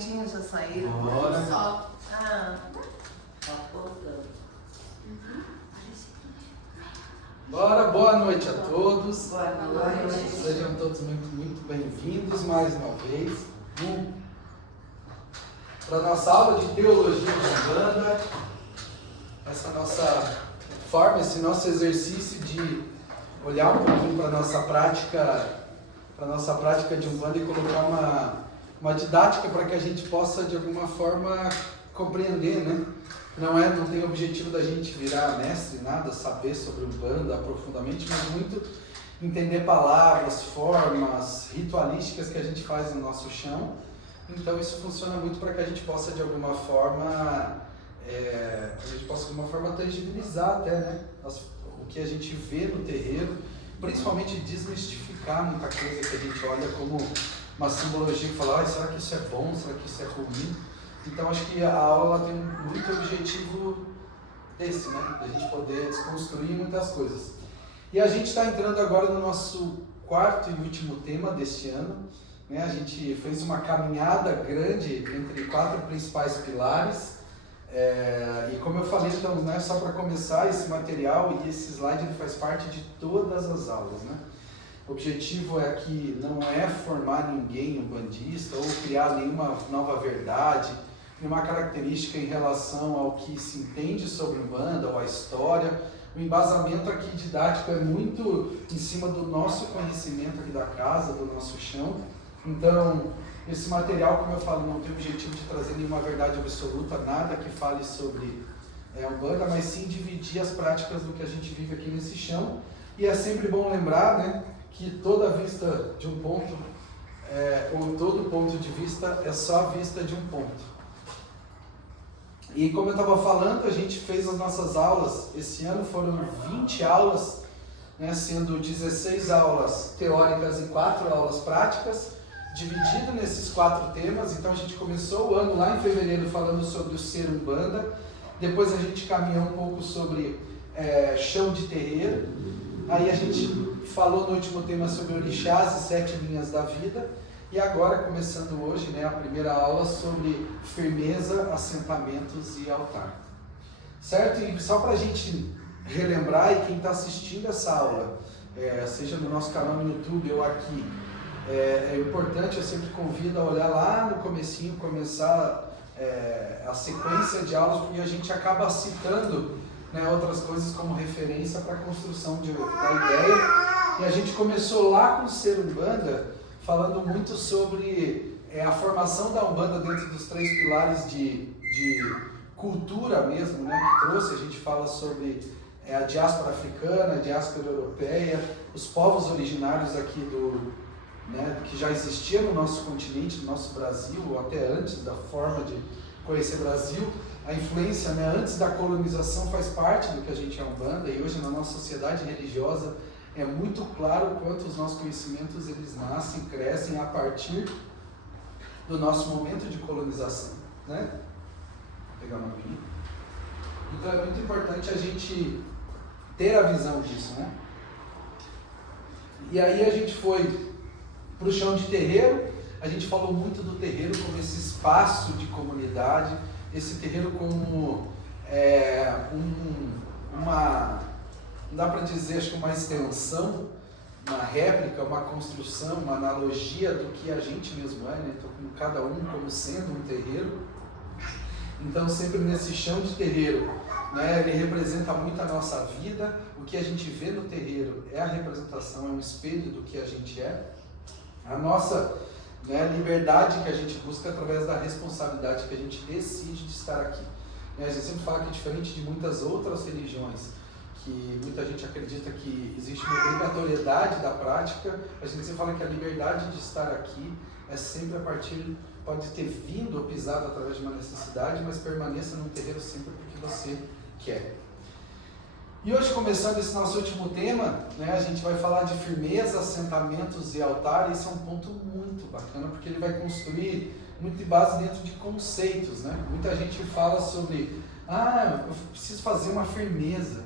parentes já saíram? Bora. Só. Bora, boa noite a todos. Boa noite. Sejam todos muito bem-vindos mais uma vez para a nossa aula de Teologia de Umbanda. Essa nossa forma, esse nosso exercício de olhar um pouquinho para a nossa prática de Umbanda e colocar uma didática para que a gente possa de alguma forma compreender, né? Não tem o objetivo da gente virar mestre, nada, saber sobre Umbanda profundamente, mas muito entender palavras, formas, ritualísticas que a gente faz no nosso chão. Então isso funciona muito para que a gente possa de alguma forma tangibilizar até, né, o que a gente vê no terreiro, principalmente desmistificar muita coisa que a gente olha como uma simbologia e falar, será que isso é bom, será que isso é ruim? Então acho que a aula tem muito objetivo desse, né, da gente poder desconstruir muitas coisas. E a gente está entrando agora no nosso quarto e último tema deste ano, né? A gente fez uma caminhada grande entre 4 principais pilares. E como eu falei, então, né, só para começar, esse material e esse slide ele faz parte de todas as aulas, né? O objetivo é que não é formar ninguém umbandista ou criar nenhuma nova verdade, nenhuma característica em relação ao que se entende sobre Umbanda ou a história. O embasamento aqui didático é muito em cima do nosso conhecimento aqui da casa, do nosso chão. Então, esse material, como eu falo, não tem o objetivo de trazer nenhuma verdade absoluta, nada que fale sobre Umbanda, mas sim dividir as práticas do que a gente vive aqui nesse chão. E é sempre bom lembrar, né, que toda vista de um ponto, ou todo ponto de vista, é só a vista de um ponto. E como eu estava falando, a gente fez as nossas aulas, esse ano foram 20 aulas, né, sendo 16 aulas teóricas e 4 aulas práticas, dividido nesses 4 temas. Então a gente começou o ano lá em fevereiro falando sobre o ser Umbanda, depois a gente caminhou um pouco sobre chão de terreiro, aí a gente falou no último tema sobre orixás e 7 linhas da vida, e agora começando hoje, né, a primeira aula sobre firmeza, assentamentos e altar. Certo? E só para a gente relembrar, e quem está assistindo essa aula, seja no nosso canal no YouTube ou aqui, é importante, eu sempre convido a olhar lá no comecinho, começar a sequência de aulas, porque a gente acaba citando, né, outras coisas como referência para a construção da ideia. E a gente começou lá com o ser Umbanda, falando muito sobre a formação da Umbanda dentro dos 3 pilares de cultura mesmo, né, que trouxe. A gente fala sobre a diáspora africana, a diáspora europeia, os povos originários aqui que já existia no nosso continente, no nosso Brasil, ou até antes da forma de conhecer o Brasil. A influência, né, antes da colonização faz parte do que a gente é Umbanda, e hoje na nossa sociedade religiosa é muito claro o quanto os nossos conhecimentos eles nascem, crescem a partir do nosso momento de colonização, né? Vou pegar uma aguinha. Então é muito importante a gente ter a visão disso, né? E aí a gente foi para o chão de terreiro. A gente falou muito do terreiro como esse espaço de comunidade, esse terreiro como não dá para dizer, acho que uma extensão, uma réplica, uma construção, uma analogia do que a gente mesmo é, né? Então, como cada um como sendo um terreiro. Então, sempre nesse chão de terreiro, né, ele representa muito a nossa vida. O que a gente vê no terreiro é a representação, é um espelho do que a gente é. A nossa, né, liberdade que a gente busca através da responsabilidade que a gente decide de estar aqui. A gente sempre fala que, diferente de muitas outras religiões, que muita gente acredita que existe uma obrigatoriedade da prática, a gente sempre fala que a liberdade de estar aqui é sempre a partir, pode ter vindo ou pisado através de uma necessidade, mas permaneça no terreiro sempre porque você quer. E hoje, começando esse nosso último tema, né, a gente vai falar de firmeza, assentamentos e altar, e esse é um ponto muito bacana, porque ele vai construir muito base dentro de conceitos, né? Muita gente fala sobre, eu preciso fazer uma firmeza,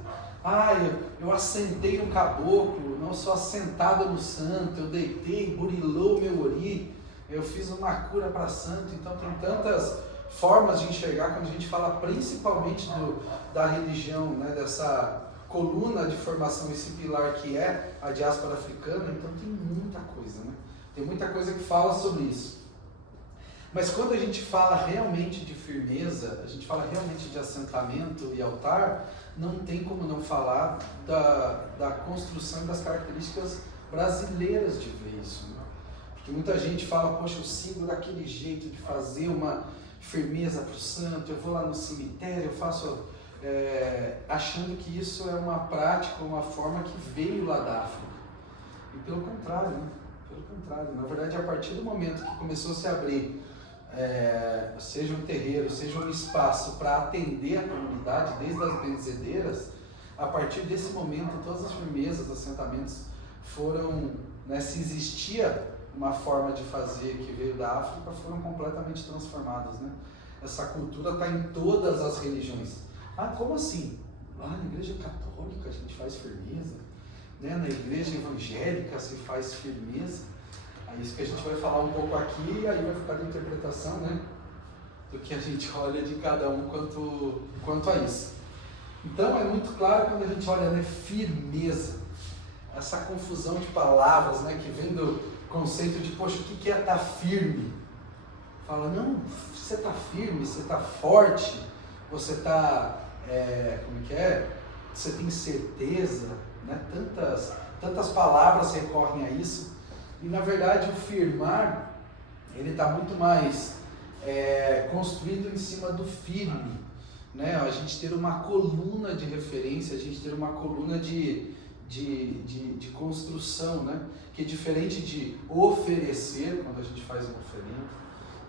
eu assentei um caboclo, não sou assentado no santo, eu deitei, burilou meu ori, eu fiz uma cura para santo. Então tem tantas formas de enxergar quando a gente fala principalmente da religião, né, dessa coluna de formação, esse pilar que é a diáspora africana. Então tem muita coisa, né? Tem muita coisa que fala sobre isso. Mas quando a gente fala realmente de firmeza, a gente fala realmente de assentamento e altar, não tem como não falar da construção e das características brasileiras de ver isso, né? Porque muita gente fala, poxa, eu sigo daquele jeito de fazer uma firmeza para o santo, eu vou lá no cemitério, eu faço... achando que isso é uma prática, uma forma que veio lá da África. E pelo contrário, né? Pelo contrário, na verdade, a partir do momento que começou a se abrir, seja um terreiro, seja um espaço para atender a comunidade, desde as benzedeiras, a partir desse momento, todas as firmezas, assentamentos foram, né, se existia uma forma de fazer que veio da África, foram completamente transformadas, né? Essa cultura está em todas as religiões. Ah, como assim? Lá na igreja católica a gente faz firmeza, né? Na igreja evangélica se faz firmeza. É isso que a gente vai falar um pouco aqui, e aí vai ficar de interpretação, né? Do que a gente olha de cada um quanto a isso. Então é muito claro quando a gente olha, né, firmeza, essa confusão de palavras, né, que vem do conceito de, poxa, o que é estar firme? Fala, não, você está firme, você está forte, você está... como que é? Você tem certeza, né? Tantas palavras recorrem a isso, e na verdade o firmar, ele está muito mais construído em cima do firme, né? A gente ter uma coluna de referência, a gente ter uma coluna de construção, né? Que é diferente de oferecer, quando a gente faz uma oferenda,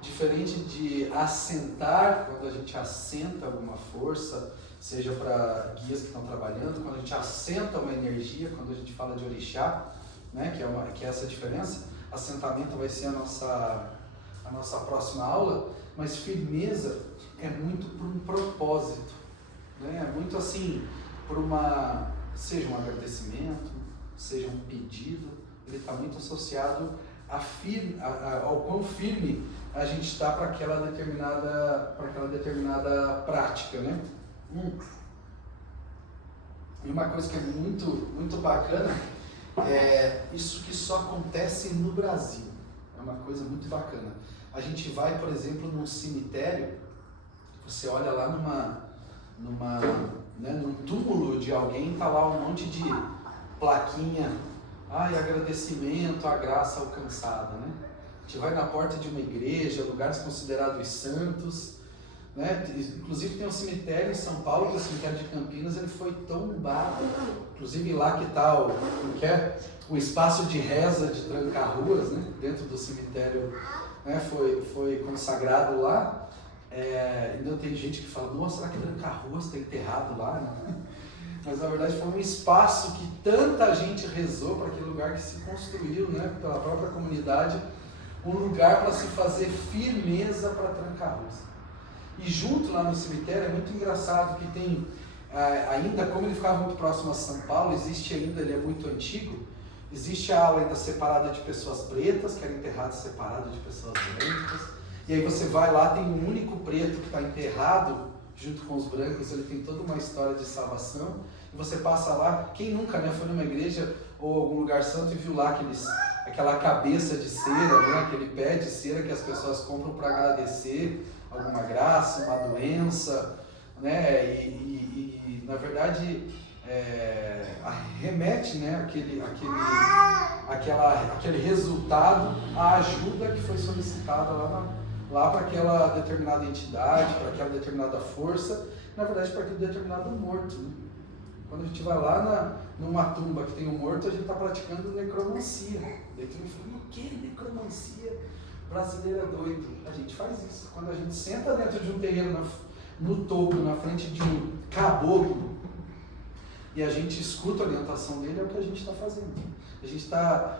diferente de assentar, quando a gente assenta alguma força, seja para guias que estão trabalhando, quando a gente assenta uma energia, quando a gente fala de orixá, né, que é essa diferença. Assentamento vai ser a nossa próxima aula, mas firmeza é muito por um propósito, né? É muito assim, seja um agradecimento, seja um pedido, ele está muito associado ao quão firme a gente está para aquela determinada prática, né? E uma coisa que é muito, muito bacana é isso que só acontece no Brasil. É uma coisa muito bacana. A gente vai, por exemplo, num cemitério, você olha lá num túmulo de alguém, tá lá um monte de plaquinha, agradecimento à graça alcançada, né? A gente vai na porta de uma igreja, lugares considerados santos, né? Inclusive tem um cemitério em São Paulo, que é o cemitério de Campinas, ele foi tombado, inclusive lá que está o espaço de reza de Tranca-Ruas, né? Dentro do cemitério, né? Foi consagrado lá. Ainda tem gente que fala, nossa, será que Tranca-Ruas está enterrado lá? Né? Mas na verdade foi um espaço que tanta gente rezou para aquele lugar que se construiu, né? Pela própria comunidade, um lugar para se fazer firmeza para Tranca-Ruas. E junto lá no cemitério é muito engraçado que tem, ainda como ele ficava muito próximo a São Paulo, ele é muito antigo, existe a ala ainda separada de pessoas pretas, que era enterrado separado de pessoas brancas, e aí você vai lá, tem um único preto que está enterrado junto com os brancos, ele tem toda uma história de salvação, e você passa lá, quem nunca, né, foi numa igreja ou algum lugar santo e viu lá aquela cabeça de cera, né, aquele pé de cera que as pessoas compram para agradecer alguma graça, uma doença, né? E na verdade remete, né, aquele resultado à ajuda que foi solicitada lá para aquela determinada entidade, para aquela determinada força, na verdade para aquele determinado morto, né? Quando a gente vai lá numa tumba que tem um morto, a gente está praticando necromancia. Daí tu me fala, o que é necromancia? Brasileiro é doido. A gente faz isso. Quando a gente senta dentro de um terreno, no topo, na frente de um caboclo, e a gente escuta a orientação dele, é o que a gente está fazendo. A gente está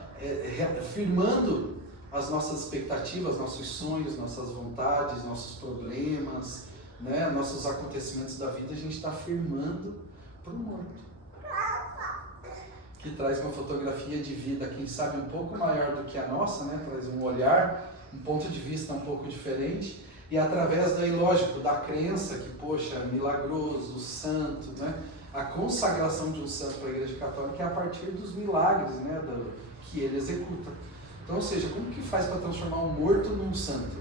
firmando as nossas expectativas, nossos sonhos, nossas vontades, nossos problemas, né, nossos acontecimentos da vida, a gente está firmando para o morto. Que traz uma fotografia de vida, quem sabe um pouco maior do que a nossa, né? Traz um olhar um ponto de vista um pouco diferente, e através daí, lógico, da crença que, poxa, é milagroso, santo, né? A consagração de um santo para a Igreja Católica é a partir dos milagres, né, que ele executa. Então, ou seja, como que faz para transformar um morto num santo?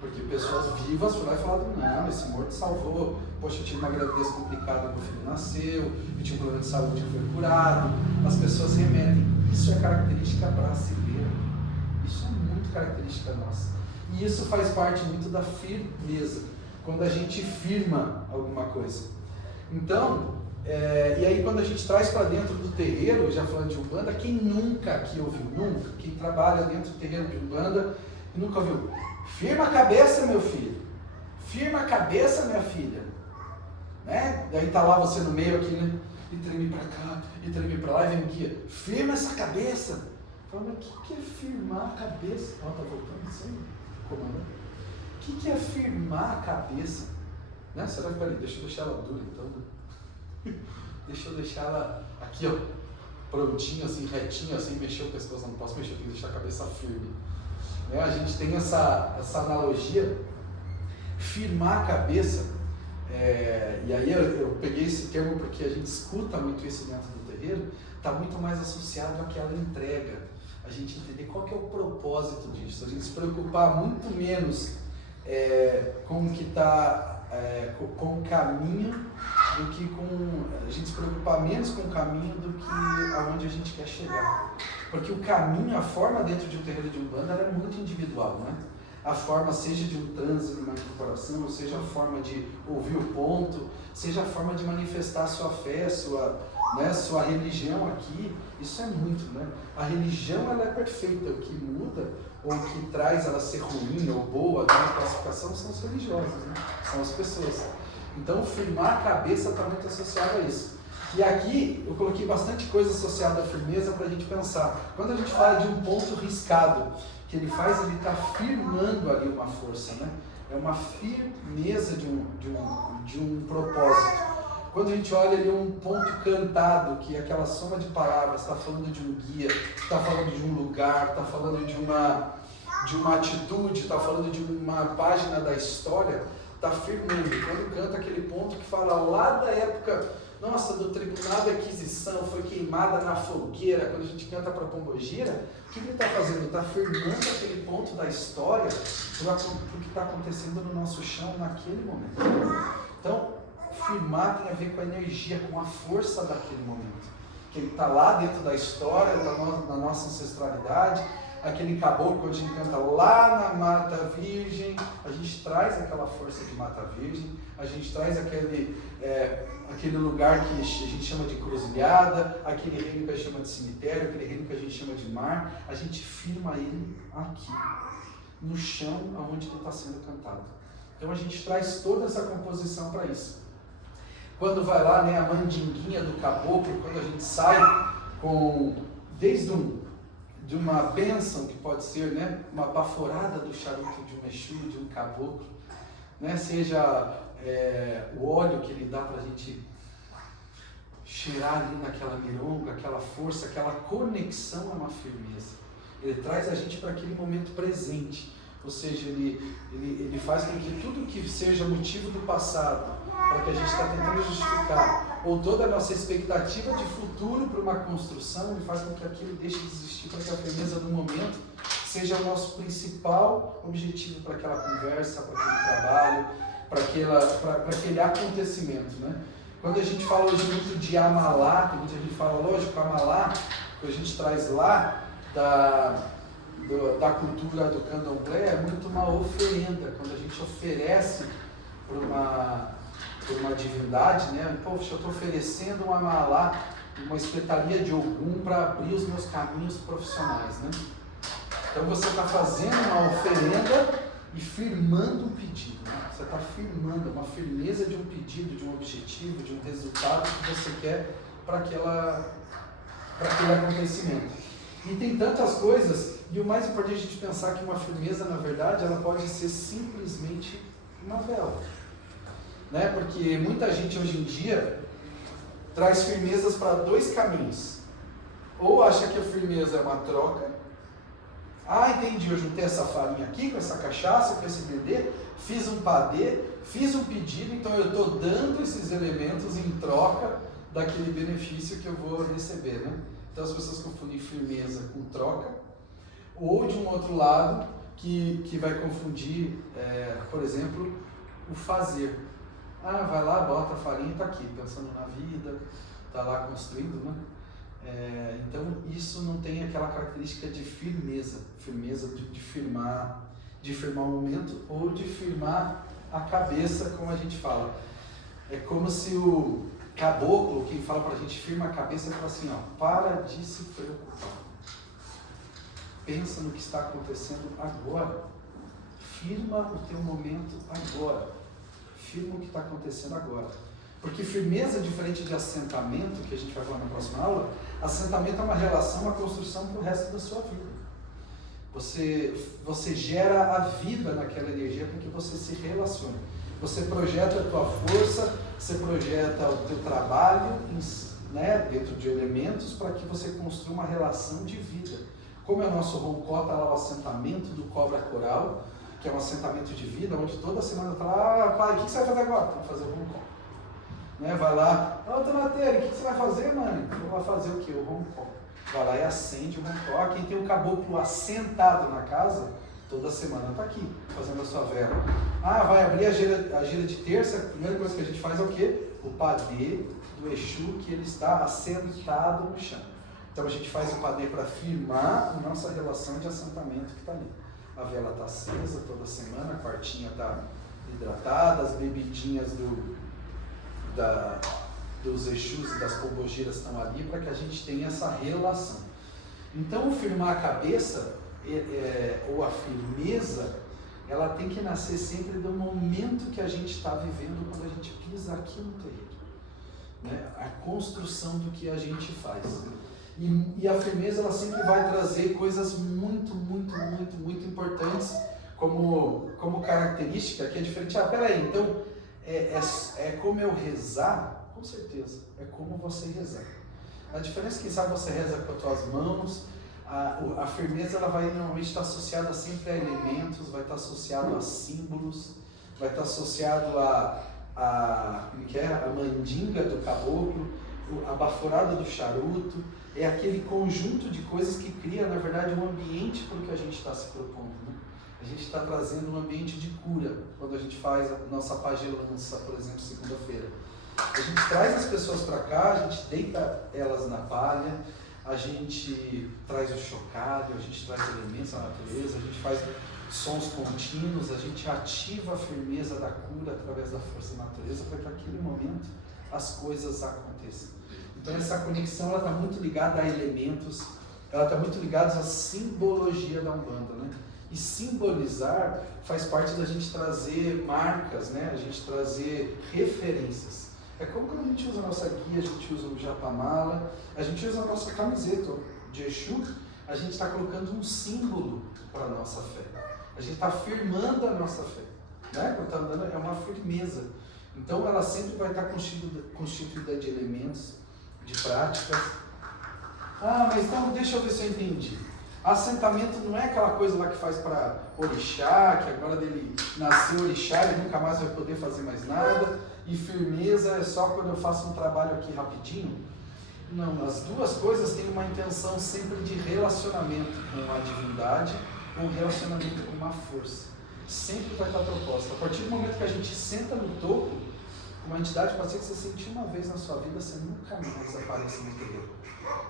Porque pessoas vivas foram lá e falaram, não, esse morto salvou, poxa, eu tive uma gravidez complicada, meu filho nasceu, eu tinha um problema de saúde que foi curado. As pessoas remetem. Isso é característica brasileira. Isso é muito característica nossa. E isso faz parte muito da firmeza, quando a gente firma alguma coisa. Então, e aí quando a gente traz para dentro do terreiro, já falando de Umbanda, quem nunca aqui ouviu, nunca, quem trabalha dentro do terreiro de Umbanda, nunca ouviu, firma a cabeça, meu filho, firma a cabeça, minha filha, né? Daí tá lá você no meio aqui, né? E treme para cá, e treme para lá, e vem o guia, firma essa cabeça. Fala, mas o que é firmar a cabeça? Ó, tá voltando isso aí, comandante. O que é firmar a cabeça? Né? Será que, peraí, deixa eu deixar ela dura então, né? Deixa eu deixar ela aqui, ó, prontinha, assim, retinha, assim, mexer o pescoço, não posso mexer, tem que deixar a cabeça firme. Né? A gente tem essa analogia, firmar a cabeça, e aí eu peguei esse termo porque a gente escuta muito isso dentro do terreiro, está muito mais associado àquela entrega, a gente entender qual que é o propósito disso, a gente se preocupar muito menos com o que está, com o caminho, do que com, a gente se preocupar menos com o caminho do que aonde a gente quer chegar. Porque o caminho, a forma dentro de um terreiro de Umbanda, ela é muito individual, né? A forma seja de um transe numa incorporação, ou seja a forma de ouvir o ponto, seja a forma de manifestar a sua fé, sua religião aqui, isso é muito, né? A religião, ela é perfeita, o que muda, ou o que traz ela ser ruim ou boa na classificação são os religiosos, né? São as pessoas. Então, firmar a cabeça está muito associado a isso. E aqui eu coloquei bastante coisa associada à firmeza para a gente pensar. Quando a gente fala de um ponto riscado, que ele faz, ele está firmando ali uma força, né? É uma firmeza de um propósito. Quando a gente olha ali um ponto cantado, que é aquela soma de palavras, está falando de um guia, está falando de um lugar, está falando de uma atitude, está falando de uma página da história, está firmando. Quando canta aquele ponto que fala lá da época, nossa, do Tribunal da Aquisição, foi queimada na fogueira, quando a gente canta para Pombogira, o que ele está fazendo? Está firmando aquele ponto da história para o que está acontecendo no nosso chão naquele momento. Então, firmar tem a ver com a energia, com a força daquele momento. Que ele está lá dentro da história, da nossa ancestralidade, aquele caboclo que a gente canta lá na Mata Virgem, a gente traz aquela força de Mata Virgem, a gente traz aquele lugar que a gente chama de encruzilhada, aquele reino que a gente chama de cemitério, aquele reino que a gente chama de mar, a gente firma ele aqui, no chão onde ele está sendo cantado. Então a gente traz toda essa composição para isso. Quando vai lá, né, a mandinguinha do caboclo, quando a gente sai de uma bênção que pode ser, né, uma baforada do charuto de um Exu, de um caboclo, né, seja o óleo que ele dá para a gente cheirar ali naquela mironga, aquela força, aquela conexão é uma firmeza. Ele traz a gente para aquele momento presente, ou seja, ele faz com que tudo que seja motivo do passado, para que a gente está tentando justificar, ou toda a nossa expectativa de futuro para uma construção, ele faz com que aquilo deixe de existir, para que a firmeza do momento seja o nosso principal objetivo para aquela conversa, para aquele trabalho, para aquele acontecimento, né? Quando a gente fala hoje muito de Amalá, que muita gente fala, lógico, Amalá, que a gente traz lá da cultura do candomblé, é muito uma oferenda, quando a gente oferece por uma divindade, né? Poxa, eu estou oferecendo um Amalá, uma espetaria de Ogum para abrir os meus caminhos profissionais, né? Então você está fazendo uma oferenda e firmando um pedido, né? Você está firmando uma firmeza de um pedido, de um objetivo, de um resultado que você quer para aquele acontecimento. E tem tantas coisas, e o mais importante é a gente pensar que uma firmeza, na verdade, ela pode ser simplesmente uma vela, né? Porque muita gente hoje em dia traz firmezas para dois caminhos. Ou acha que a firmeza é uma troca, Ah, entendi, eu juntei essa farinha aqui com essa cachaça, com esse dendê, fiz um padê, fiz um pedido, então eu estou dando esses elementos em troca daquele benefício que eu vou receber, né? Então as pessoas confundem firmeza com troca, ou de um outro lado, que vai confundir, por exemplo, o fazer. Ah, vai lá, bota a farinha e está aqui, pensando na vida, está lá construindo, né? Então isso não tem aquela característica de firmeza de firmar o momento ou de firmar a cabeça, como a gente fala. É como se o caboclo, quem fala pra gente, firma a cabeça e fala assim, ó, para de se preocupar. Pensa no que está acontecendo agora. Firma o teu momento agora. Firma o que está acontecendo agora. Porque firmeza, diferente de assentamento, que a gente vai falar na próxima aula, assentamento é uma relação, uma construção para o resto da sua vida. Você gera a vida naquela energia para que você se relacione. Você projeta a tua força, você projeta o teu trabalho, né, dentro de elementos para que você construa uma relação de vida. Como é o nosso roncó, está lá o assentamento do Cobra Coral, que é um assentamento de vida, onde toda semana está lá, pai, o que você vai fazer agora? Vamos fazer o roncó. Né? Vai lá, dona Tere, o que você vai fazer, mãe? Eu vou fazer o quê? O roncó. Vai lá e acende o roncó. Quem tem um caboclo assentado na casa, toda semana está aqui, fazendo a sua vela. Ah, vai abrir a gira de terça, a primeira coisa que a gente faz é o quê? O padê do Exu, que ele está assentado no chão. Então a gente faz o padê para firmar a nossa relação de assentamento que está ali. A vela está acesa toda semana, a quartinha está hidratada, as bebidinhas dos Exus e das pombogiras estão ali para que a gente tenha essa relação. Então, firmar a cabeça ou a firmeza, ela tem que nascer sempre do momento que a gente está vivendo quando a gente pisa aqui no terreno, né? A construção do que a gente faz. E a firmeza, ela sempre vai trazer coisas muito, muito, muito, muito importantes como característica, que é diferente. Ah, peraí, então é como eu rezar? Com certeza, é como você rezar. A diferença é que, sabe, você reza com as tuas mãos. A firmeza, ela vai normalmente estar associada sempre a elementos, vai estar associado a símbolos, vai estar associado a mandinga do caboclo, a baforada do charuto. É aquele conjunto de coisas que cria, na verdade, um ambiente para o que a gente está se propondo, né? A gente está trazendo um ambiente de cura quando a gente faz a nossa pagelança, por exemplo, segunda-feira. A gente traz as pessoas para cá, a gente deita elas na palha, a gente traz o chocalho, a gente traz elementos da natureza, a gente faz sons contínuos, a gente ativa a firmeza da cura através da força da natureza para que naquele momento as coisas aconteçam. Então essa conexão, ela está muito ligada a elementos, ela está muito ligada à simbologia da Umbanda, né? E simbolizar faz parte da gente trazer marcas, né? A gente trazer referências. É como quando a gente usa a nossa guia, a gente usa o japamala, a gente usa a nossa camiseta de Exu, a gente está colocando um símbolo para a nossa fé. A gente está afirmando a nossa fé, né? Quando está andando, é uma firmeza. Então ela sempre vai estar constituída de elementos, de práticas. Ah, mas então deixa eu ver se eu entendi. Assentamento não é aquela coisa lá que faz para orixá, que agora dele nasceu orixá, ele nunca mais vai poder fazer mais nada. E firmeza é só quando eu faço um trabalho aqui rapidinho. Não, as duas coisas têm uma intenção sempre de relacionamento com a divindade, ou relacionamento com uma força. Sempre vai estar proposta. A partir do momento que a gente senta no topo, uma entidade pode ser que você sentiu uma vez na sua vida, você nunca mais aparece no terreiro.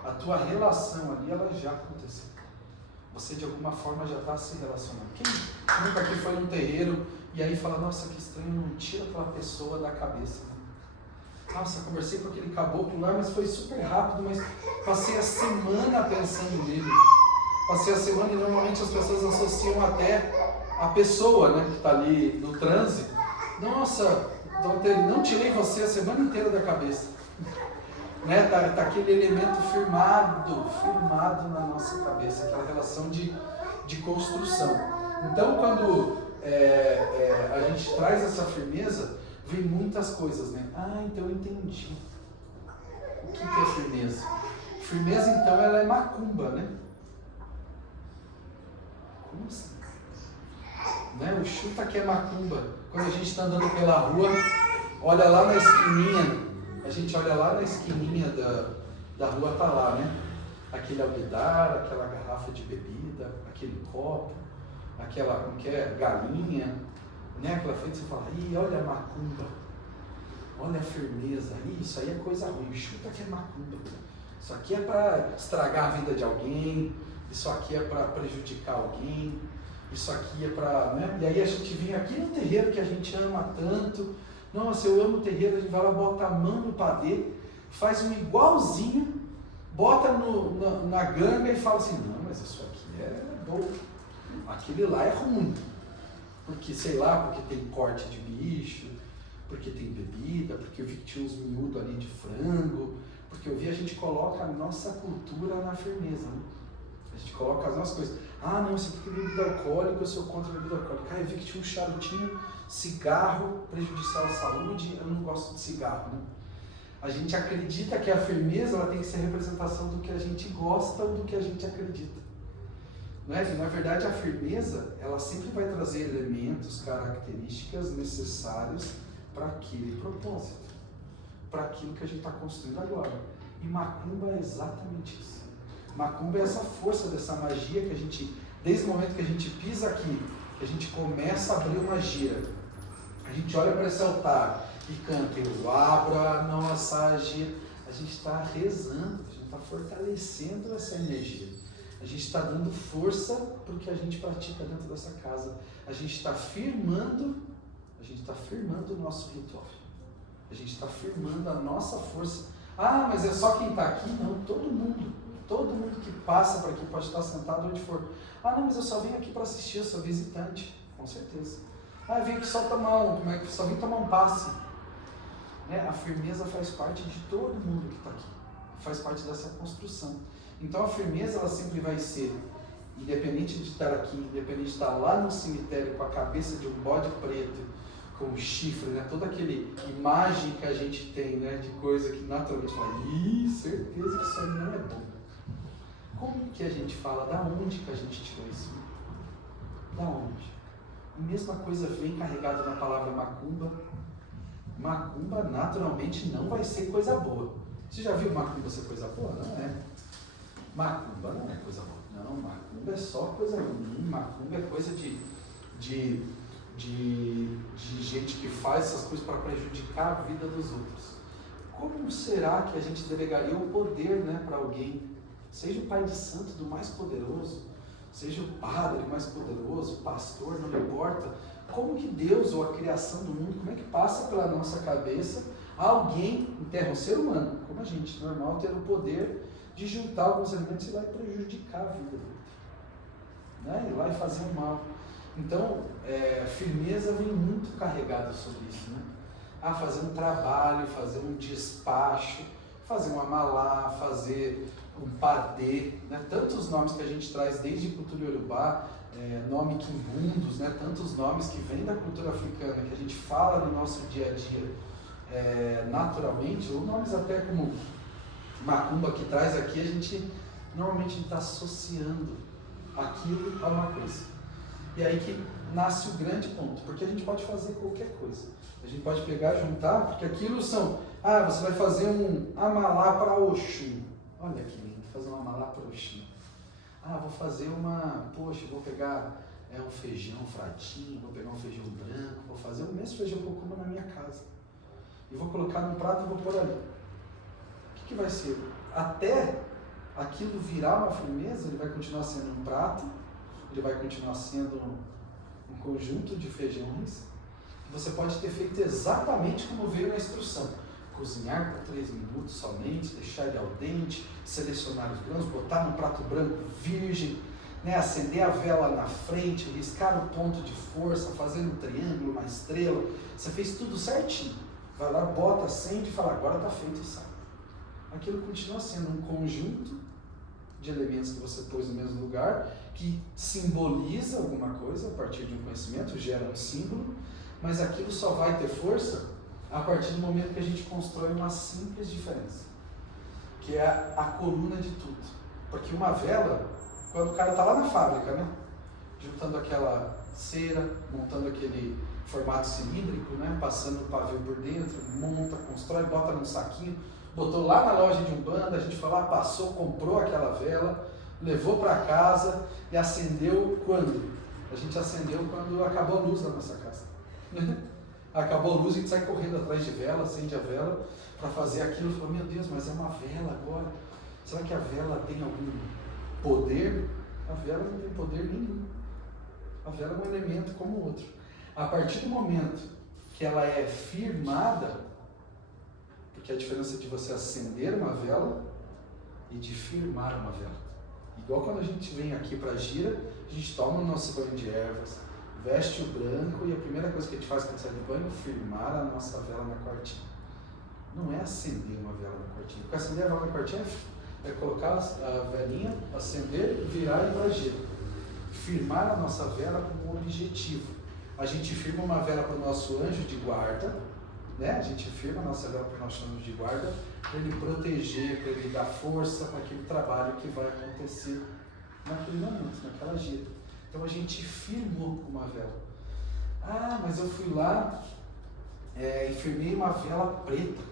A tua relação ali, ela já aconteceu. Você de alguma forma já está se relacionando. Quem nunca aqui foi num terreiro e aí fala, nossa, que estranho, não tira aquela pessoa da cabeça. Né? Nossa, conversei com aquele caboclo lá, mas foi super rápido, mas passei a semana pensando nele. Passei a semana e normalmente as pessoas associam até a pessoa, né, que está ali no transe. Nossa, não tirei você a semana inteira da cabeça. Né? Tá aquele elemento firmado na nossa cabeça, aquela relação de construção. Então, quando a gente traz essa firmeza, vem muitas coisas, né? Ah, então eu entendi. O que é firmeza? Firmeza, então, ela é macumba, né? Como assim? Né? O chuta que é macumba. Quando a gente está andando pela rua, olha lá na esquininha, a gente olha lá na esquininha da rua, tá lá, né? Aquele alguidar, aquela garrafa de bebida, aquele copo, aquela, como que é, galinha, né? Aquela frente, você fala, ih, olha a macumba, olha a firmeza, isso aí é coisa ruim, chuta que é macumba. Isso aqui é para estragar a vida de alguém, isso aqui é para prejudicar alguém, isso aqui é para, né? E aí a gente vem aqui no terreiro que a gente ama tanto, nossa, eu amo o terreiro, a gente vai lá, bota a mão no padê, faz um igualzinho, bota na ganga e fala assim, não, mas isso aqui é bom, aquele lá é ruim, porque sei lá, porque tem corte de bicho, porque tem bebida, porque eu vi que tinha uns miúdos ali de frango, porque eu vi a gente coloca a nossa cultura na firmeza, né? A gente coloca as nossas coisas. Ah, não, isso aqui é bebida alcoólica, eu sou contra a bebida alcoólica. Ah, eu vi que tinha um charutinho, cigarro, prejudicial à saúde, eu não gosto de cigarro, né? A gente acredita que a firmeza ela tem que ser representação do que a gente gosta ou do que a gente acredita. Não é? E, na verdade, a firmeza ela sempre vai trazer elementos, características necessários para aquele propósito, para aquilo que a gente está construindo agora. E macumba é exatamente isso. Macumba é essa força dessa magia que a gente, desde o momento que a gente pisa aqui, que a gente começa a abrir uma gira, a gente olha para esse altar e canta, eu abro a nossa gira, a gente está rezando, a gente está fortalecendo essa energia, a gente está dando força para o que a gente pratica dentro dessa casa, a gente está firmando o nosso ritual, a gente está firmando a nossa força. Ah, mas é só quem está aqui? Não, todo mundo que passa por aqui pode estar sentado onde for. Ah, não, mas eu só venho aqui para assistir, eu sou visitante, com certeza. Ah, eu vim aqui só vim tomar um passe. Né? A firmeza faz parte de todo mundo que está aqui, faz parte dessa construção. Então a firmeza ela sempre vai ser, independente de estar aqui, independente de estar lá no cemitério com a cabeça de um bode preto, com o chifre, né? Toda aquela imagem que a gente tem, né? De coisa que naturalmente fala, ih, certeza que isso aí não é bom. Como que a gente fala? Da onde que a gente tirou isso? Da onde? A mesma coisa vem carregada na palavra macumba. Macumba naturalmente não vai ser coisa boa. Você já viu macumba ser coisa boa? Não é. Macumba não é coisa boa. Não, macumba é só coisa ruim. Macumba é coisa de gente que faz essas coisas para prejudicar a vida dos outros. Como será que a gente delegaria o poder, né, para alguém? Seja o pai de santo do mais poderoso, seja o padre mais poderoso, o pastor, não importa. Como que Deus ou a criação do mundo, como é que passa pela nossa cabeça alguém, em terra, um ser humano, como a gente, normal, ter o poder de juntar alguns elementos e ir lá e prejudicar a vida do outro, né? Ir lá e fazer o mal. Então, firmeza vem muito carregada sobre isso, né? Ah, fazer um trabalho, fazer um despacho, fazer um amalá, fazer um padê, né? Tantos nomes que a gente traz desde cultura iorubá, nome quimbundos, né? Tantos nomes que vêm da cultura africana, que a gente fala no nosso dia a dia naturalmente, ou nomes até como macumba que traz aqui, a gente normalmente está associando aquilo a uma coisa. E aí que nasce o grande ponto, porque a gente pode fazer qualquer coisa. A gente pode pegar e juntar, porque aquilo são, você vai fazer um amalá para Oxum. Olha que lindo, fazer um amalá para Oxum. Vou fazer vou pegar um feijão fratinho, vou pegar um feijão branco, vou fazer o mesmo feijão que eu como na minha casa. E vou colocar num prato e vou pôr ali. O que vai ser? Até aquilo virar uma firmeza, ele vai continuar sendo um prato, ele vai continuar sendo um conjunto de feijões que você pode ter feito exatamente como veio na instrução. Cozinhar por 3 minutos somente, deixar ele al dente, selecionar os grãos, botar num prato branco virgem, né, acender a vela na frente, riscar o ponto de força, fazer um triângulo, uma estrela. Você fez tudo certinho. Vai lá, bota, acende e fala, agora está feito e sai. Aquilo continua sendo um conjunto de elementos que você pôs no mesmo lugar, que simboliza alguma coisa a partir de um conhecimento, gera um símbolo, mas aquilo só vai ter força a partir do momento que a gente constrói uma simples diferença, que é a coluna de tudo. Porque uma vela, quando o cara está lá na fábrica, né, juntando aquela cera, montando aquele formato cilíndrico, né? Passando o pavio por dentro, monta, constrói, bota num saquinho, botou lá na loja de Umbanda, a gente foi lá, passou, comprou aquela vela, levou para casa e acendeu quando? A gente acendeu quando acabou a luz da nossa casa. Acabou a luz, a gente sai correndo atrás de vela, acende a vela para fazer aquilo. Falou, meu Deus, mas é uma vela agora. Será que a vela tem algum poder? A vela não tem poder nenhum. A vela é um elemento como o outro. A partir do momento que ela é firmada, porque a diferença de você acender uma vela e de firmar uma vela. Igual quando a gente vem aqui para a gira, a gente toma o nosso banho de ervas, veste o branco e a primeira coisa que a gente faz quando sai do banho é firmar a nossa vela na quartinha. Não é acender uma vela na quartinha. Porque acender a vela na quartinha é colocar a velinha, acender, virar e ir para a gira. Firmar a nossa vela com um objetivo. A gente firma uma vela para o nosso anjo de guarda, né? A gente firma a nossa vela para o nosso anjo de guarda, para ele proteger, para ele dar força para aquele trabalho que vai acontecer naquele momento, naquela gira. Então a gente firmou uma vela. Ah, mas eu fui lá e firmei uma vela preta.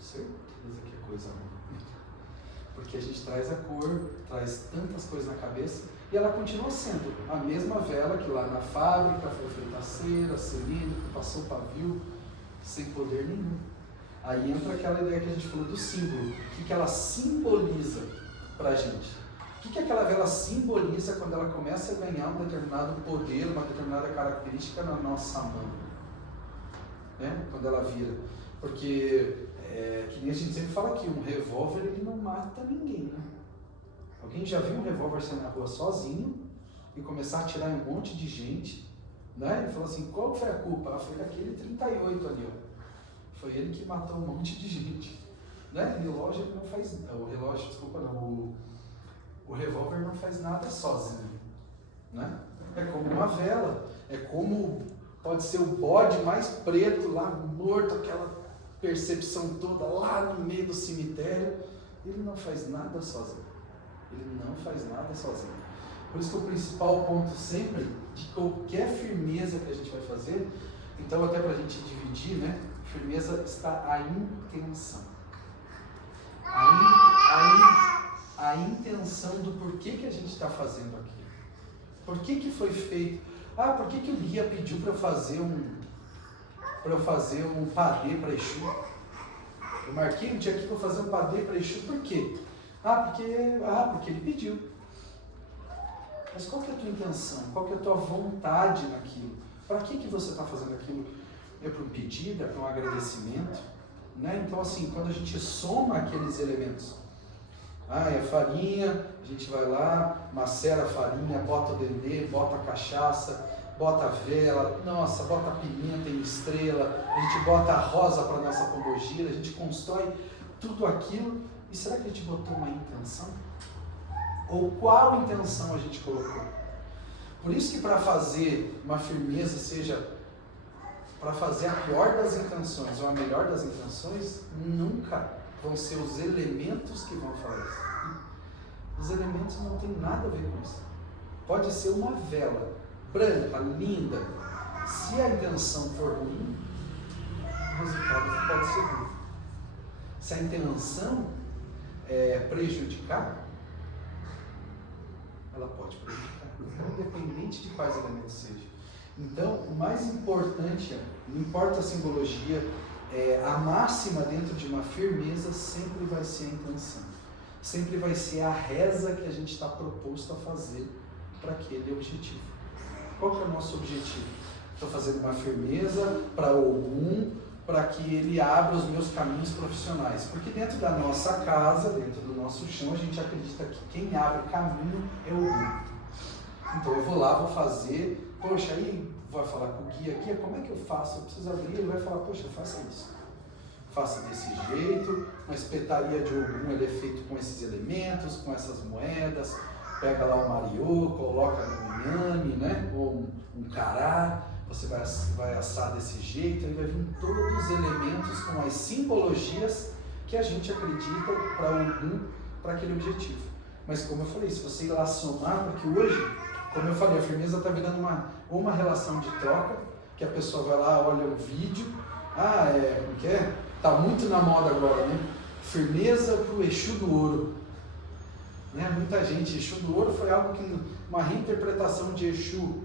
Certeza que é coisa ruim. Porque a gente traz a cor, traz tantas coisas na cabeça e ela continua sendo a mesma vela que lá na fábrica foi feita a cera, cilíndrico, passou o pavio, sem poder nenhum. Aí entra aquela ideia que a gente falou do símbolo. O que ela simboliza pra gente? O que aquela vela simboliza quando ela começa a ganhar um determinado poder, uma determinada característica na nossa mão? Né? Quando ela vira. Porque, que nem a gente sempre fala aqui, um revólver ele não mata ninguém. Né? Alguém já viu um revólver sair na rua sozinho e começar a atirar em um monte de gente? Né? Ele falou assim, qual foi a culpa? Foi daquele 38 ali, ó. Foi ele que matou um monte de gente. Né? O revólver não faz nada sozinho. Né? É como uma vela, é como pode ser o bode mais preto lá morto, aquela percepção toda lá no meio do cemitério. Ele não faz nada sozinho. Ele não faz nada sozinho. Por isso que o principal ponto sempre de qualquer firmeza que a gente vai fazer, então até para a gente dividir, né? Firmeza está a intenção. A intenção do porquê que a gente está fazendo aquilo. Por que foi feito? Ah, por que o guia pediu para eu fazer um padê para Exu? Eu marquei um dia aqui para fazer um padê para Exu, por quê? Porque ele pediu. Mas qual que é a tua intenção? Qual que é a tua vontade naquilo? Para que você está fazendo aquilo? É para um pedido? É para um agradecimento? Né? Então assim, quando a gente soma aqueles elementos, é farinha, a gente vai lá, macera a farinha, bota o dendê, bota a cachaça, bota a vela, nossa, bota a pimenta em estrela, a gente bota a rosa para a nossa pombogira, a gente constrói tudo aquilo. E será que a gente botou uma intenção? Ou qual intenção a gente colocou? Por isso que para fazer uma firmeza, seja para fazer a pior das intenções ou a melhor das intenções, nunca vão ser os elementos que vão fazer isso. Os elementos não tem nada a ver com isso. Pode ser uma vela branca, linda. Se a intenção for ruim, o resultado pode ser ruim. Se a intenção prejudicar, ela pode prejudicar, independente de quais elementos sejam. Então, o mais importante, não importa a simbologia, a máxima dentro de uma firmeza sempre vai ser a intenção. Sempre vai ser a reza que a gente está proposto a fazer para aquele objetivo. Qual que é o nosso objetivo? Estou fazendo uma firmeza para Ogum, para que ele abra os meus caminhos profissionais. Porque dentro da nossa casa, dentro do nosso chão, a gente acredita que quem abre caminho é o Ogum. Então eu vou lá, vou fazer, poxa, aí vai falar com o guia, como é que eu faço? Eu preciso abrir, ele vai falar, poxa, faça isso. Faça desse jeito, uma espetaria de Ogum, ele é feito com esses elementos, com essas moedas, pega lá o mariô, coloca no inhame, né? Ou um cará, você vai assar desse jeito, aí vai vir todos os elementos com as simbologias que a gente acredita para Ogum, para aquele objetivo. Mas como eu falei, se você ir lá somar, porque hoje, Como eu falei, a firmeza está virando uma relação de troca, que a pessoa vai lá, olha o vídeo, como que é? Tá muito na moda agora, né? Firmeza pro Exu do Ouro. Né? Muita gente, Exu do Ouro foi algo que, uma reinterpretação de Exu,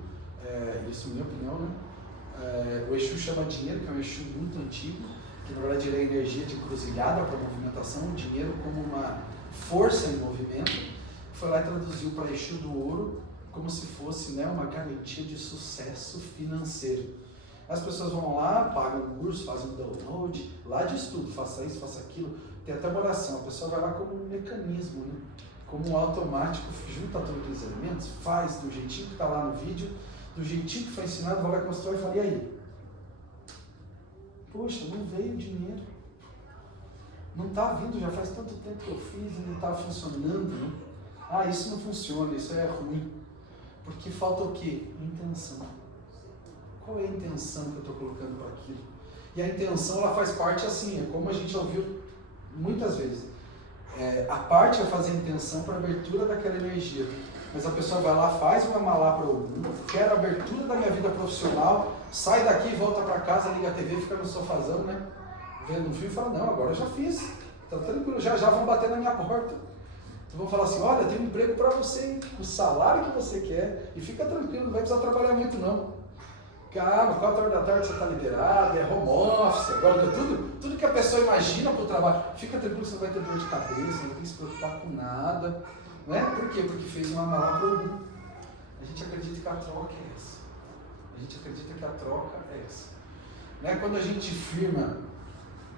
isso é minha opinião, né? O Exu chama dinheiro, que é um Exu muito antigo, que na verdade ele é energia de cruzilhada para movimentação, o dinheiro como uma força em movimento, foi lá e traduziu para Exu do Ouro como se fosse, né, uma garantia de sucesso financeiro. As pessoas vão lá, pagam o curso, fazem um download, lá diz tudo, faça isso, faça aquilo, tem até uma oração, a pessoa vai lá como um mecanismo, né? Como um automático, junta todos os elementos, faz do jeitinho que está lá no vídeo, do jeitinho que foi ensinado, vai lá constrói e fala, e aí? Poxa, não veio dinheiro. Não está vindo, já faz tanto tempo que eu fiz e não está funcionando, né? Isso não funciona, isso é ruim. Porque falta o quê? Intenção. Qual é a intenção que eu estou colocando para aquilo? E a intenção, ela faz parte assim, é como a gente ouviu muitas vezes. A parte é fazer a intenção para a abertura daquela energia. Mas a pessoa vai lá, faz uma malá para o mundo, quero a abertura da minha vida profissional, sai daqui, volta para casa, liga a TV, fica no sofazão, né? Vendo um filme e fala, não, agora eu já fiz, tá tranquilo, já vão bater na minha porta. Então vão falar assim, olha, tem um emprego para você, o salário que você quer, e fica tranquilo, não vai precisar trabalhar muito não. Calma, 4 horas da tarde você está liberado, é home office, agora tudo que a pessoa imagina para o trabalho, fica tranquilo, você não vai ter dor de cabeça, não tem que se preocupar com nada. Não é? Por quê? Porque fez uma malá para o mundo. A gente acredita que a troca é essa. A gente acredita que a troca é essa. Não é? Quando a gente firma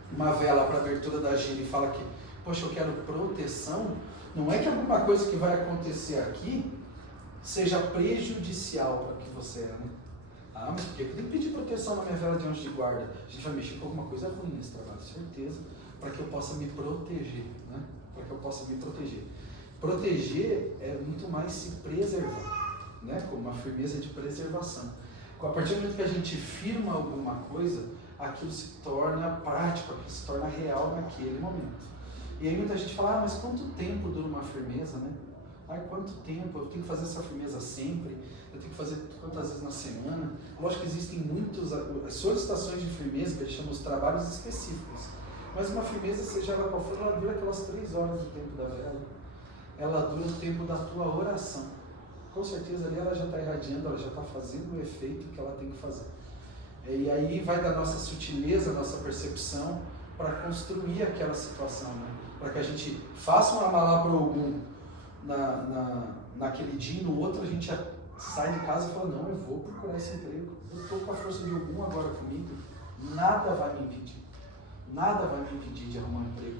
uma vela para a abertura da gira e fala que, poxa, eu quero proteção, não é que alguma coisa que vai acontecer aqui seja prejudicial para o que você é, né? Mas por que eu tenho que pedir proteção na minha vela de anjo de guarda? A gente vai mexer com alguma coisa ruim nesse trabalho, certeza, para que eu possa me proteger, né? Para que eu possa me proteger. Proteger é muito mais se preservar, né? Como uma firmeza de preservação. A partir do momento que a gente firma alguma coisa, aquilo se torna prático, aquilo se torna real naquele momento. E aí muita gente fala, mas quanto tempo dura uma firmeza, né? Quanto tempo? Eu tenho que fazer essa firmeza sempre? Eu tenho que fazer quantas vezes na semana? Lógico que existem muitas solicitações de firmeza, que eles chamam os trabalhos específicos. Mas uma firmeza, seja ela qual for, ela dura aquelas 3 horas do tempo da vela. Ela dura o tempo da tua oração. Com certeza ali ela já está irradiando, ela já está fazendo o efeito que ela tem que fazer. E aí vai da nossa sutileza, nossa percepção, para construir aquela situação, né? Para que a gente faça uma malá para algum naquele dia e no outro a gente já sai de casa e fala, não, eu vou procurar esse emprego. Eu estou com a força de algum agora comigo. Nada vai me impedir. Nada vai me impedir de arrumar um emprego.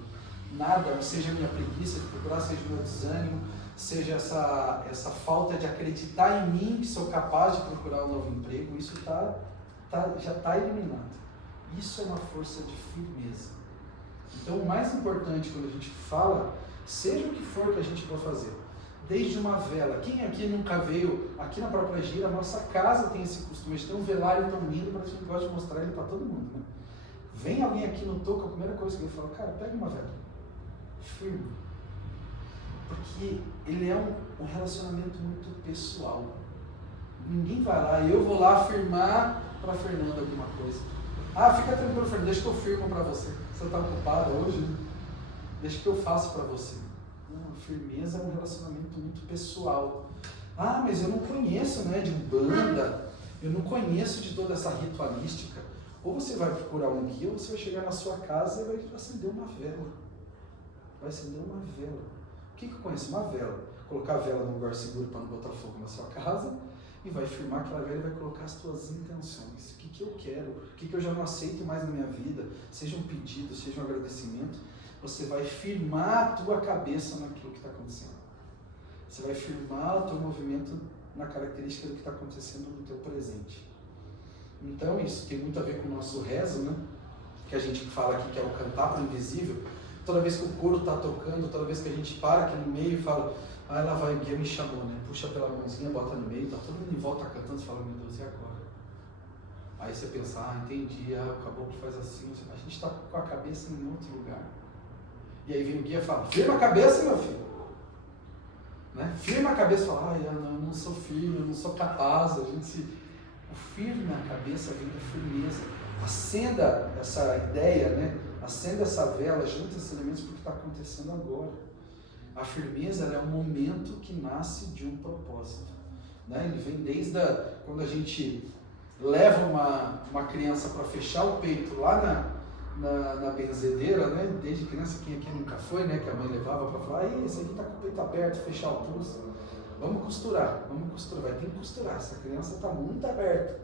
Nada, seja a minha preguiça de procurar, seja o meu desânimo, seja essa falta de acreditar em mim que sou capaz de procurar um novo emprego, isso já está eliminado. Isso é uma força de firmeza. Então o mais importante quando a gente fala, seja o que for que a gente for fazer, desde uma vela, quem aqui nunca veio, aqui na própria gira, a nossa casa tem esse costume de ter um velário tão lindo, para a gente gosta de mostrar ele para todo mundo, né? Vem alguém aqui no toco, a primeira coisa que ele fala, cara, pega uma vela, firme, porque ele é um relacionamento muito pessoal. Ninguém vai lá, eu vou lá firmar para Fernanda alguma coisa. Fica tranquilo, Fernanda, deixa que eu firmo para você. Você está ocupada hoje, né? Deixa que eu faço para você. Não, firmeza é um relacionamento muito pessoal. Mas eu não conheço, né, de Umbanda, eu não conheço de toda essa ritualística. Ou você vai procurar um guia, ou você vai chegar na sua casa e vai acender uma vela. Vai acender uma vela. O que eu conheço? Uma vela. Colocar a vela num lugar seguro para não botar fogo na sua casa e vai firmar aquela vela e vai colocar as tuas intenções. O que eu quero? O que eu já não aceito mais na minha vida? Seja um pedido, seja um agradecimento. Você vai firmar a tua cabeça naquilo que está acontecendo. Você vai firmar o teu movimento na característica do que está acontecendo no teu presente. Então isso tem muito a ver com o nosso rezo, né? Que a gente fala aqui que é o cantar para o invisível. Toda vez que o coro está tocando, toda vez que a gente para aqui no meio e fala, lá vai o guia me chamou, né? Puxa pela mãozinha, bota no meio, tá todo mundo em volta cantando, você fala, meu Deus, e agora? Aí você pensa, entendi, o caboclo faz assim, a gente está com a cabeça em outro lugar. E aí vem o guia e fala, firma a cabeça, meu filho. Né? Firma a cabeça e fala, eu não sou firme, eu não sou capaz. O firme na cabeça vem da firmeza. Acenda essa ideia, né? Acenda essa vela, junta esses elementos porque está acontecendo agora. A firmeza ela é um momento que nasce de um propósito. Né? Ele vem desde quando a gente leva uma criança para fechar o peito lá na benzedeira, né? Desde criança, quem aqui nunca foi, né? Que a mãe levava para falar, esse aqui está com o peito aberto, fechar o pulso. Vamos costurar, vai ter que costurar, essa criança está muito aberta.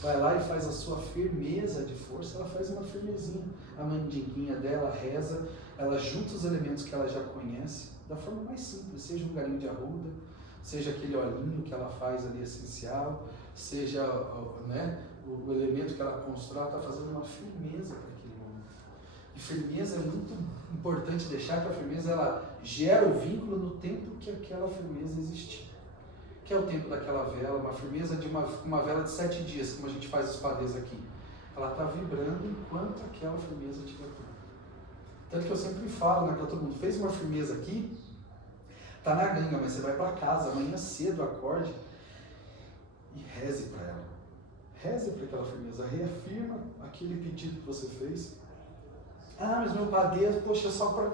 Vai lá e faz a sua firmeza de força, ela faz uma firmezinha. A mandinguinha dela reza, ela junta os elementos que ela já conhece, da forma mais simples, seja um galinho de arruda, seja aquele olhinho que ela faz ali essencial, seja, né, o elemento que ela constrói, ela está fazendo uma firmeza para aquele momento. E firmeza é muito importante deixar que a firmeza ela gera o vínculo no tempo que aquela firmeza existir. Que é o tempo daquela vela, uma firmeza de uma vela de 7 dias, como a gente faz os padês aqui. Ela está vibrando enquanto aquela firmeza estiver pronta. Tanto que eu sempre falo, né, para todo mundo, fez uma firmeza aqui, tá na ganga, mas você vai para casa, amanhã cedo acorde e reze para ela. Reze para aquela firmeza, reafirma aquele pedido que você fez. Mas meu padê, poxa, só para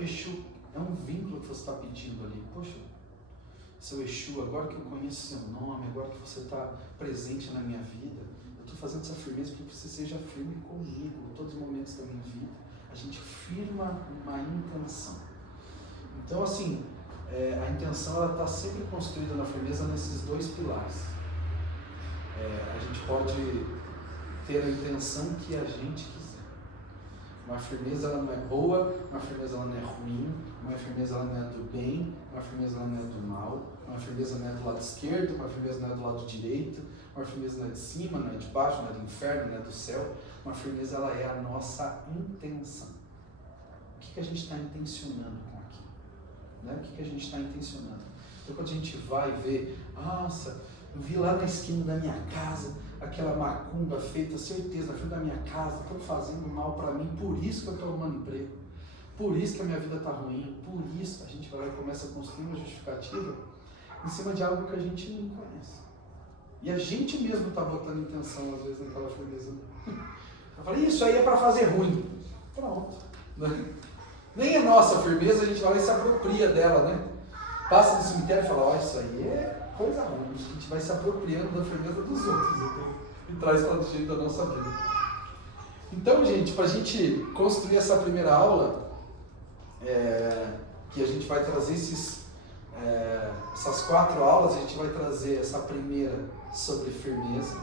Exu, é um vínculo que você está pedindo ali. Poxa, seu Exu, agora que eu conheço seu nome, agora que você está presente na minha vida, eu estou fazendo essa firmeza para que você seja firme comigo em todos os momentos da minha vida. A gente firma uma intenção. Então, assim, a intenção está sempre construída na firmeza nesses 2 pilares. A gente pode ter a intenção que a gente quiser. Uma firmeza ela não é boa, uma firmeza ela não é ruim, uma firmeza ela não é do bem, uma firmeza ela não é do mal, uma firmeza não é do lado esquerdo, uma firmeza não é do lado direito, uma firmeza não é de cima, não é de baixo, não é do inferno, não é do céu. Uma firmeza ela é a nossa intenção. O que a gente está intencionando com aquilo? Né? O que a gente está intencionando? Então quando a gente vai ver, nossa, eu vi lá na esquina da minha casa aquela macumba feita, certeza, na frente da minha casa, estão fazendo mal para mim, por isso que eu estou arrumando emprego, por isso que a minha vida está ruim, por isso a gente vai lá e começa a construir uma justificativa em cima de algo que a gente não conhece. E a gente mesmo está botando intenção, às vezes, naquela firmeza. Eu falei, isso aí é para fazer ruim. Pronto. Nem é nossa firmeza, a gente vai lá e se apropria dela, né? Passa no cemitério e fala, isso aí é coisa ruim. A gente vai se apropriando da firmeza dos outros, então, e traz para o jeito da nossa vida. Então, gente, para a gente construir essa primeira aula, que a gente vai trazer essas 4 aulas, a gente vai trazer essa primeira sobre firmeza.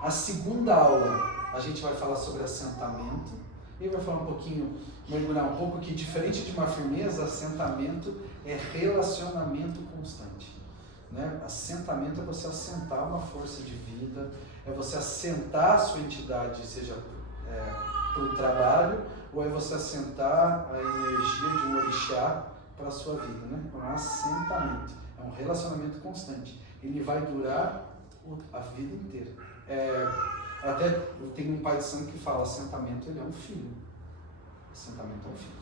A segunda aula, a gente vai falar sobre assentamento. E vai falar um pouquinho, mergulhar um pouco que diferente de uma firmeza, assentamento é relacionamento constante. Né? Assentamento é você assentar uma força de vida, é você assentar a sua entidade, seja para o trabalho, ou é você assentar a energia de um orixá para a sua vida. Né? É um assentamento, é um relacionamento constante. Ele vai durar a vida inteira. Até eu tenho um pai de santo que fala, assentamento ele é um filho. Assentamento é um filho.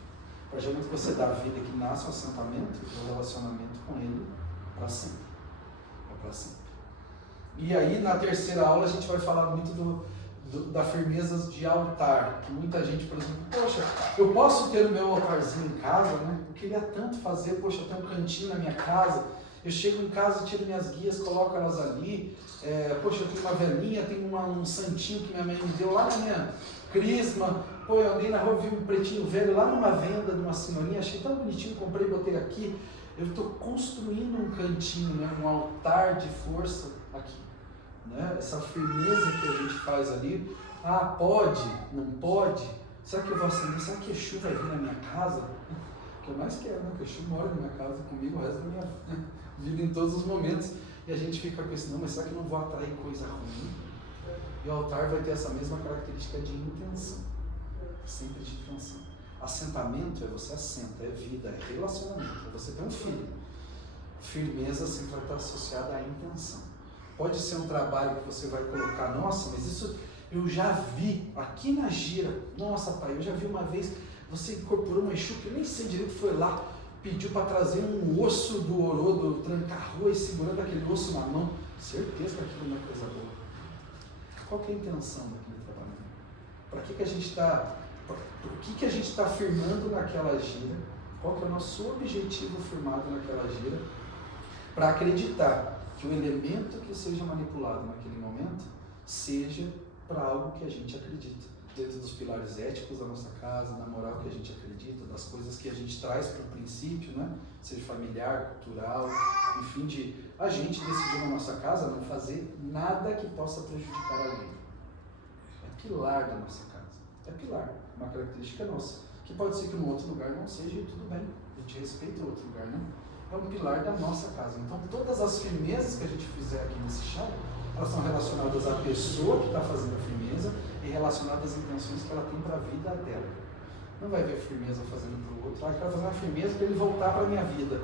A partir do momento que você dá a vida que nasce o assentamento, o relacionamento com ele para sempre. É para sempre. E aí na terceira aula a gente vai falar muito da firmeza de altar. Que muita gente, por exemplo, poxa, eu posso ter o meu altarzinho em casa, né? Eu queria tanto fazer, poxa, eu tenho um cantinho na minha casa. Eu chego em casa, tiro minhas guias, coloco elas ali. Poxa, eu tenho uma velhinha, tenho um santinho que minha mãe me deu lá na minha crisma. Pô, eu andei na rua, vi um pretinho velho lá numa venda de uma senhorinha, achei tão bonitinho, comprei e botei aqui. Eu estou construindo um cantinho, né, um altar de força aqui. Né? Essa firmeza que a gente faz ali. Pode? Não pode? Será que eu vou acender? Será que Exu vai vir na minha casa? O que eu mais quero, né? Que Exu mora na minha casa comigo o resto da minha vida em todos os momentos. E a gente fica com isso, não, mas será que eu não vou atrair coisa ruim? E o altar vai ter essa mesma característica de intenção. Sempre de intenção. Assentamento é você assenta, é vida, é relacionamento, é você ter um filho. Firmeza sempre vai estar associada à intenção. Pode ser um trabalho que você vai colocar, nossa, mas isso eu já vi aqui na gira. Nossa, pai, eu já vi uma vez, você incorporou um Exu que eu nem sei direito, foi lá, pediu para trazer um osso do Orodo, tranca-rua e segurando aquele osso na mão. Certeza que aquilo não é coisa boa. Qual que é a intenção daquele trabalho? Para que a gente está... O que a gente está firmando naquela gira? Qual que é o nosso objetivo firmado naquela gira? Para acreditar que o elemento que seja manipulado naquele momento seja para algo que a gente acredita. Dentro dos pilares éticos da nossa casa, na moral que a gente acredita, das coisas que a gente traz para o princípio, né? Seja familiar, cultural, enfim, de a gente decidir na nossa casa não fazer nada que possa prejudicar alguém. É pilar da nossa casa. É pilar, uma característica nossa. Que pode ser que em outro lugar não seja e tudo bem. A gente respeita o outro lugar, não? É um pilar da nossa casa. Então, todas as firmezas que a gente fizer aqui nesse chá, elas são relacionadas à pessoa que está fazendo a firmeza e relacionadas às intenções que ela tem para a vida dela. Não vai ver firmeza fazendo para o outro. Ah, eu quero fazer uma firmeza para ele voltar para a minha vida.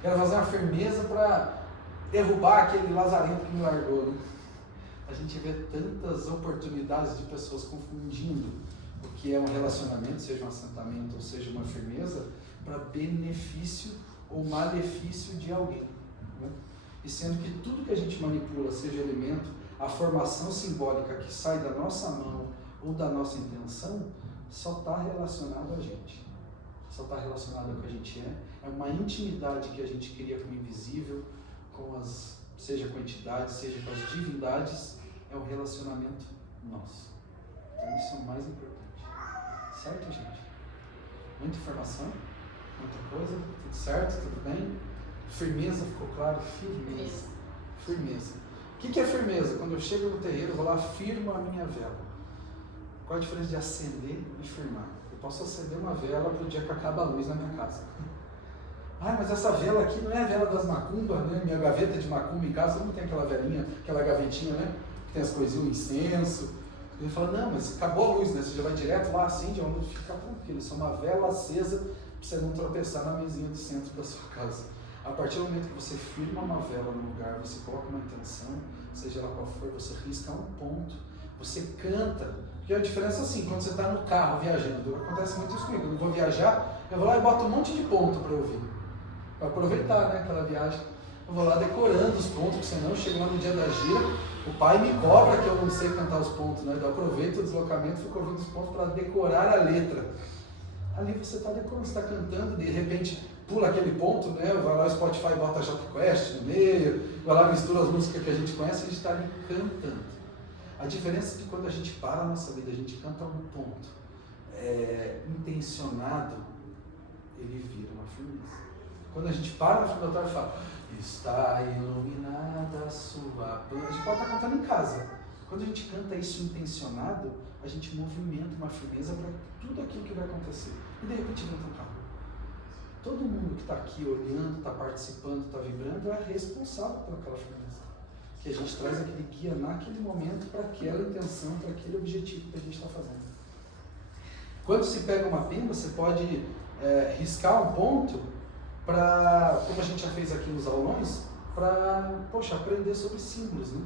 Quero fazer uma firmeza para derrubar aquele lazarento que me largou. Né? A gente vê tantas oportunidades de pessoas confundindo o que é um relacionamento, seja um assentamento ou seja uma firmeza, para benefício ou malefício de alguém. Né? E sendo que tudo que a gente manipula, seja elemento, a formação simbólica que sai da nossa mão ou da nossa intenção, só está relacionado a gente. Só está relacionado ao que a gente é. É uma intimidade que a gente cria com o invisível, seja com entidades, seja com as divindades, é um relacionamento nosso. Então isso é o mais importante. Certo, gente? Muita informação, muita coisa, tudo certo, tudo bem? Firmeza, ficou claro? Firmeza. Firmeza. O que é firmeza? Quando eu chego no terreiro, eu vou lá, firmo a minha vela. Qual a diferença de acender e firmar? Eu posso acender uma vela para o dia que acaba a luz na minha casa. Ah, mas essa vela aqui não é a vela das macumbas, né? Minha gaveta de macumba em casa não tem aquela velinha, aquela gavetinha, né? Que tem as coisinhas, o incenso. Ele fala, não, mas acabou a luz, né? Você já vai direto lá, acende a luz, fica tranquilo. Isso é uma vela acesa para você não tropeçar na mesinha do centro da sua casa. A partir do momento que você firma uma vela no lugar, você coloca uma intenção, seja ela qual for, você risca um ponto, você canta. Porque a diferença é assim, quando você está no carro viajando, acontece muito isso comigo. Eu vou viajar, eu vou lá e boto um monte de ponto para ouvir. Para aproveitar, né, aquela viagem. Eu vou lá decorando os pontos, porque senão eu chego lá no dia da gira, o pai me cobra que eu não sei cantar os pontos, né? Eu aproveito o deslocamento e fico ouvindo os pontos para decorar a letra. Ali você está decorando, você está cantando, de repente pula aquele ponto, né? Vai lá no Spotify, bota Jota Quest no meio, vai lá mistura as músicas que a gente conhece, a gente está ali cantando. A diferença é que quando a gente para a nossa vida, a gente canta um ponto intencionado, ele vira uma firmeza. Quando a gente para no final do altar e fala, está iluminada a sua planta, a gente pode estar cantando em casa. Quando a gente canta isso intencionado, a gente movimenta uma firmeza para tudo aquilo que vai acontecer. E de repente vem um carro. Todo mundo que está aqui olhando, está participando, está vibrando, é responsável por aquela firmeza. Que a gente traz aquele guia naquele momento para aquela intenção, para aquele objetivo que a gente está fazendo. Quando se pega uma pena, você pode riscar um ponto para, como a gente já fez aqui nos aulões, para, aprender sobre símbolos, né?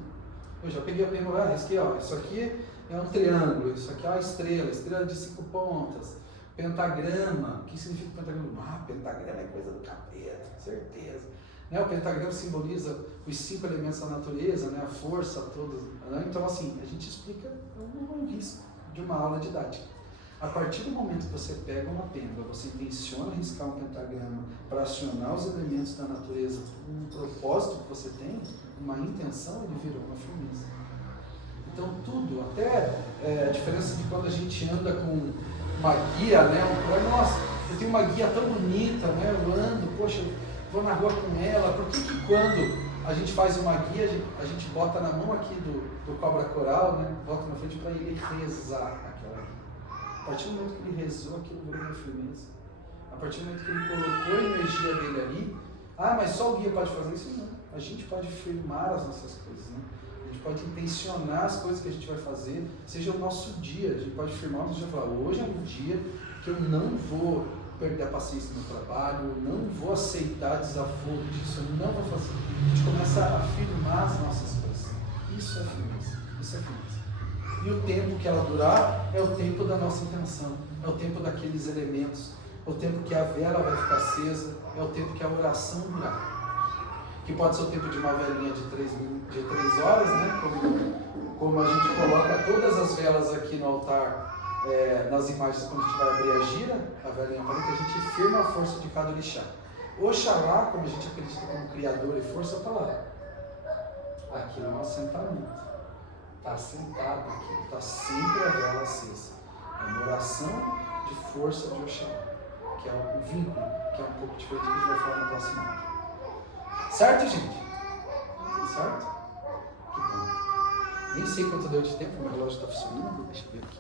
Eu já peguei a pena lá, risquei, ó, isso aqui é um triângulo, isso aqui é uma estrela de 5 pontas, pentagrama. O que significa pentagrama? Ah, pentagrama é coisa do capeta, certeza. Né? O pentagrama simboliza os 5 elementos da natureza, né? A força toda. Né? Então, assim, a gente explica um risco de uma aula didática. A partir do momento que você pega uma pêndula, você intenciona riscar um pentagrama para acionar os elementos da natureza, um propósito que você tem, uma intenção, ele virou uma firmeza. Então tudo, até a diferença de quando a gente anda com uma guia, né? Nossa, eu tenho uma guia tão bonita, né? Eu ando, poxa, vou na rua com ela. Por que quando a gente faz uma guia, a gente bota na mão aqui do cobra coral, né? Bota na frente para ele rezar aquela guia. A partir do momento que ele rezou, aquilo virou uma firmeza. A partir do momento que ele colocou a energia dele ali, mas só o guia pode fazer isso? Não. A gente pode firmar as nossas coisas, né? A gente pode intencionar as coisas que a gente vai fazer, seja o nosso dia. A gente pode firmar o nosso dia e falar, hoje é um dia que eu não vou perder a paciência no trabalho, eu não vou aceitar desaforo disso, eu não vou fazer. A gente começa a firmar as nossas coisas. Isso é firmeza. Isso é firmeza. E o tempo que ela durar é o tempo da nossa intenção, é o tempo daqueles elementos o tempo que a vela vai ficar acesa, é o tempo que a oração durar. Que pode ser o tempo de uma velinha de 3 horas, né? Como a gente coloca todas as velas aqui no altar, nas imagens, quando a gente vai abrir a gira, a velinha aparenta, a gente firma a força de cada orixá. Oxalá, como a gente acredita como criador e força, está lá. Aqui é um assentamento. Está sentado aqui, está sempre a vela acesa. É uma oração de força de Oxalá, que é um vínculo, que é um pouco diferente que a gente vai falar no próximo áudio. Certo, gente? Certo? Que bom. Nem sei quanto deu de tempo, meu relógio está funcionando, deixa eu ver aqui.